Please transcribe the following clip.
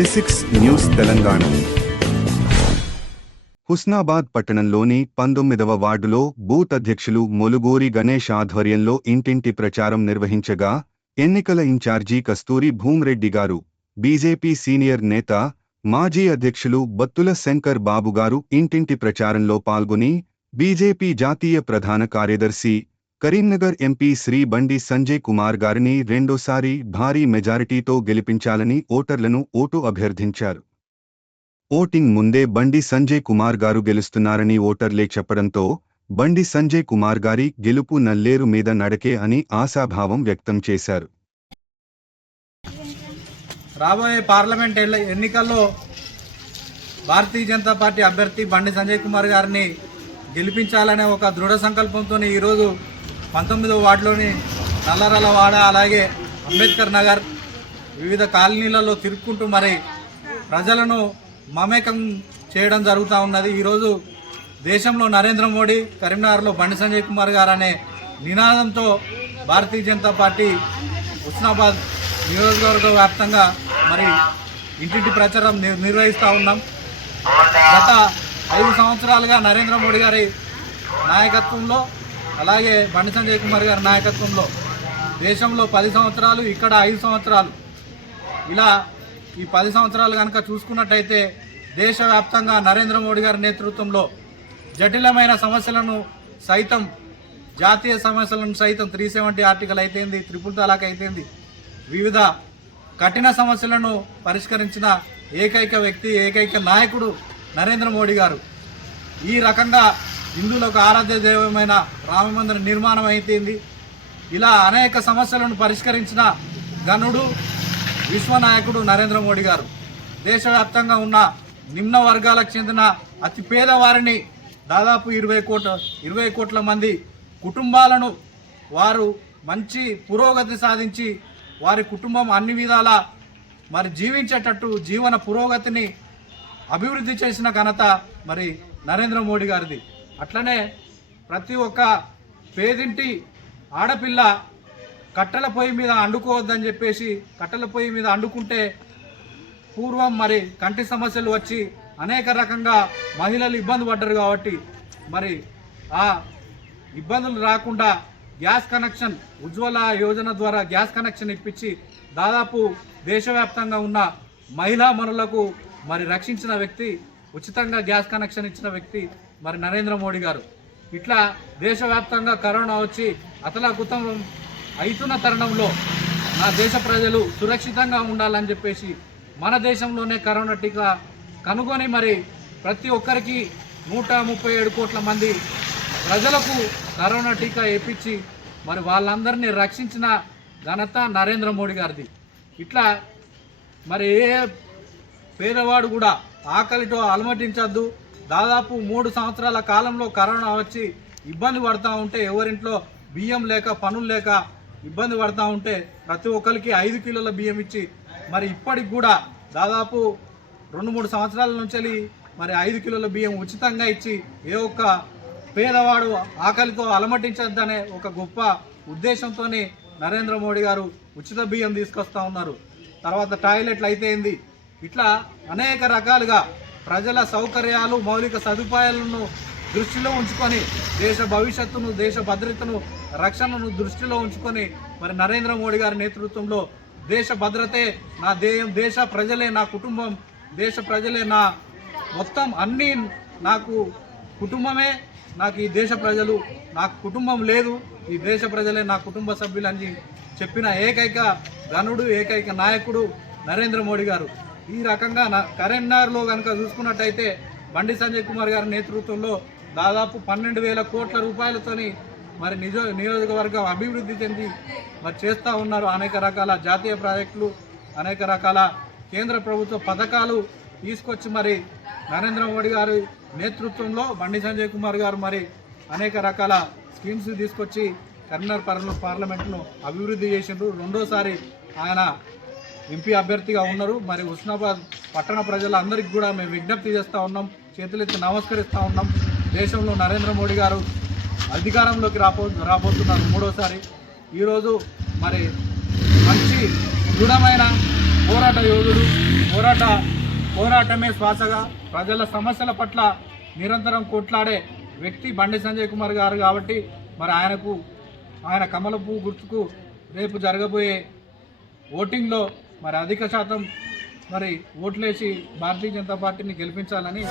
News Telangana. Husnabad పట్టణంలోని పంతొమ్మిదవ వార్డులో బూత్ అధ్యక్షులు మొలుగూరి గణేష్ ఆధ్వర్యంలో ఇంటింటి ప్రచారం నిర్వహించగా ఎన్నికల ఇన్ఛార్జి కస్తూరి భూమ్రెడ్డి గారు బీజేపీ సీనియర్ నేత మాజీ అధ్యక్షులు బత్తుల శంకర్ బాబుగారు ఇంటింటి ప్రచారంలో పాల్గొని బీజేపీ జాతీయ ప్రధాన కార్యదర్శి కరీంనగర్ ఎంపీ శ్రీ బండి సంజయ్ కుమార్ గారిని రెండోసారి భారీ మెజారిటీతో గెలిపించాలని ఓటర్లను ఓటు అభ్యర్థించారు. ఓటింగ్ ముందే బండి సంజయ్ కుమార్ గారు గెలుస్తున్నారని ఓటర్లే చెప్పడంతో బండి సంజయ్ కుమార్ గారి గెలుపు నల్లేరు మీద నడకే అని ఆశాభావం వ్యక్తం చేశారు. రాబోయే పార్లమెంట్ ఎన్నికల్లో భారతీయ జనతా పార్టీ అభ్యర్థి బండి సంజయ్ కుమార్ గారిని గెలిపించాలనే ఒక దృఢ సంకల్పంతో ఈరోజు పంతొమ్మిదవ వార్డులోని నల్లరలవాడ అలాగే అంబేద్కర్ నగర్ వివిధ కాలనీలలో తిరుక్కుంటూ మరి ప్రజలను మమేకం చేయడం జరుగుతూ ఉన్నది. ఈరోజు దేశంలో నరేంద్ర మోడీ కరీంనగర్లో బండి సంజయ్ కుమార్ గారు అనే నినాదంతో భారతీయ జనతా పార్టీ హుస్నాబాద్ నియోజకవర్గ వ్యాప్తంగా మరి ఇంటింటి ప్రచారం నిర్వహిస్తూ ఉన్నాం. గత ఐదు సంవత్సరాలుగా నరేంద్ర మోడీ గారి నాయకత్వంలో అలాగే బండి సంజయ్ కుమార్ గారి నాయకత్వంలో దేశంలో పది సంవత్సరాలు ఇక్కడ ఐదు సంవత్సరాలు. ఇలా ఈ పది సంవత్సరాలు కనుక చూసుకున్నట్టయితే దేశవ్యాప్తంగా నరేంద్ర మోడీ గారి నేతృత్వంలో జటిలమైన సమస్యలను సైతం జాతీయ సమస్యలను సైతం త్రీ సెవెంటీ ఆర్టికల్ అయితేంది త్రిపుల్ తలాక్ అయితేంది వివిధ కఠిన సమస్యలను పరిష్కరించిన ఏకైక వ్యక్తి ఏకైక నాయకుడు నరేంద్ర మోడీ గారు. ఈ రకంగా హిందువులకు ఆరాధ్య దైవమైన రామమందిర నిర్మాణం అయితేంది. ఇలా అనేక సమస్యలను పరిష్కరించిన గనుడు విశ్వనాయకుడు నరేంద్ర మోడీ గారు. దేశవ్యాప్తంగా ఉన్న నిమ్న వర్గాలకు చెందిన అతి పేదవారిని దాదాపు ఇరవై కోట్ల ఇరవై కోట్ల మంది కుటుంబాలను వారు మంచి పురోగతి సాధించి వారి కుటుంబం అన్ని విధాల మరి జీవించేటట్టు జీవన పురోగతిని అభివృద్ధి చేసిన ఘనత మరి నరేంద్ర మోడీ గారిది. అట్లనే ప్రతి ఒక్క పేదింటి ఆడపిల్ల కట్టెల పొయ్యి మీద అండుకోవద్దని చెప్పేసి కట్టెల పొయ్యి మీద అండుకుంటే పూర్వం మరి కంటి సమస్యలు వచ్చి అనేక రకంగా మహిళలు ఇబ్బంది పడ్డారు కాబట్టి మరి ఆ ఇబ్బందులు రాకుండా గ్యాస్ కనెక్షన్ ఉజ్వల యోజన ద్వారా గ్యాస్ కనెక్షన్ ఇప్పించి దాదాపు దేశవ్యాప్తంగా ఉన్న మహిళా మనులకు మరి రక్షించిన వ్యక్తి ఉచితంగా గ్యాస్ కనెక్షన్ ఇచ్చిన వ్యక్తి మరి నరేంద్ర మోడీ గారు. ఇట్లా దేశవ్యాప్తంగా కరోనా వచ్చి అతలాకుతం అవుతున్న తరుణంలో నా దేశ ప్రజలు సురక్షితంగా ఉండాలని చెప్పేసి మన దేశంలోనే కరోనా టీకా కనుగొని మరి ప్రతి ఒక్కరికి నూట ముప్పై ఏడు కోట్ల మంది ప్రజలకు కరోనా టీకా వేయించి మరి వాళ్ళందరినీ రక్షించిన ఘనత నరేంద్ర మోడీ గారిది. ఇట్లా మరి ఏ పేదవాడు కూడా ఆకలితో అలమటించద్దు. దాదాపు మూడు సంవత్సరాల కాలంలో కరోనా వచ్చి ఇబ్బంది పడతా ఉంటే ఎవరింట్లో బియ్యం లేక పనులు లేక ఇబ్బంది పడతా ఉంటే ప్రతి ఒక్కరికి ఐదు కిలోల బియ్యం ఇచ్చి మరి ఇప్పటికి కూడా దాదాపు రెండు మూడు సంవత్సరాల నుంచి మరి ఐదు కిలోల బియ్యం ఉచితంగా ఇచ్చి ఏ ఒక్క పేదవాడు ఆకలితో అలమటించద్దనే ఒక గొప్ప ఉద్దేశంతోనే నరేంద్ర మోడీ గారు ఉచిత బియ్యం తీసుకొస్తా ఉన్నారు. తర్వాత టాయిలెట్లు అయితే ఇట్లా అనేక రకాలుగా ప్రజల సౌకర్యాలు మౌలిక సదుపాయాలను దృష్టిలో ఉంచుకొని దేశ భవిష్యత్తును దేశ భద్రతను రక్షణను దృష్టిలో ఉంచుకొని మరి నరేంద్ర మోడీ గారి నేతృత్వంలో దేశ భద్రతే నా దేయం దేశ ప్రజలే నా కుటుంబం దేశ ప్రజలే నా మొత్తం అన్నీ నాకు కుటుంబమే. నాకు ఈ దేశ ప్రజలు నాకు కుటుంబం లేదు. ఈ దేశ ప్రజలే నా కుటుంబ సభ్యులని చెప్పిన ఏకైక ధనుడు ఏకైక నాయకుడు నరేంద్ర మోడీ గారు. ఈ రకంగా నా కరీంనగర్లో కనుక చూసుకున్నట్టయితే బండి సంజయ్ కుమార్ గారి నేతృత్వంలో దాదాపు పన్నెండు వేల కోట్ల రూపాయలతోని మరి నిజ నియోజకవర్గం అభివృద్ధి చెంది మరి చేస్తూ ఉన్నారు. అనేక రకాల జాతీయ ప్రాజెక్టులు అనేక రకాల కేంద్ర ప్రభుత్వ పథకాలు తీసుకొచ్చి మరి నరేంద్ర మోడీ గారి నేతృత్వంలో బండి సంజయ్ కుమార్ గారు మరి అనేక రకాల స్కీమ్స్ తీసుకొచ్చి కరీంనగర్ పార్లమెంట్ను అభివృద్ధి చేసిండ్రు. రెండోసారి ఆయన ఎంపీ అభ్యర్థిగా ఉన్నారు. మరి హుస్నాబాద్ పట్టణ ప్రజలందరికీ కూడా మేము విజ్ఞప్తి చేస్తూ ఉన్నాం చేతులెత్తి నమస్కరిస్తూ ఉన్నాం. దేశంలో నరేంద్ర మోడీ గారు అధికారంలోకి రాబో రాబోతున్నారు మూడోసారి. ఈరోజు మరి మంచి దృఢమైన పోరాట యోధుడు పోరాట పోరాటమే శ్వాసగా ప్రజల సమస్యల పట్ల నిరంతరం కొట్లాడే వ్యక్తి బండి సంజయ్ కుమార్ గారు కాబట్టి మరి ఆయనకు ఆయన కమల పువ్వు గుర్తుకు రేపు జరగబోయే ఓటింగ్లో మరి అధిక శాతం మరి ఓట్లేసి భారతీయ జనతా పార్టీని గెలిపించాలని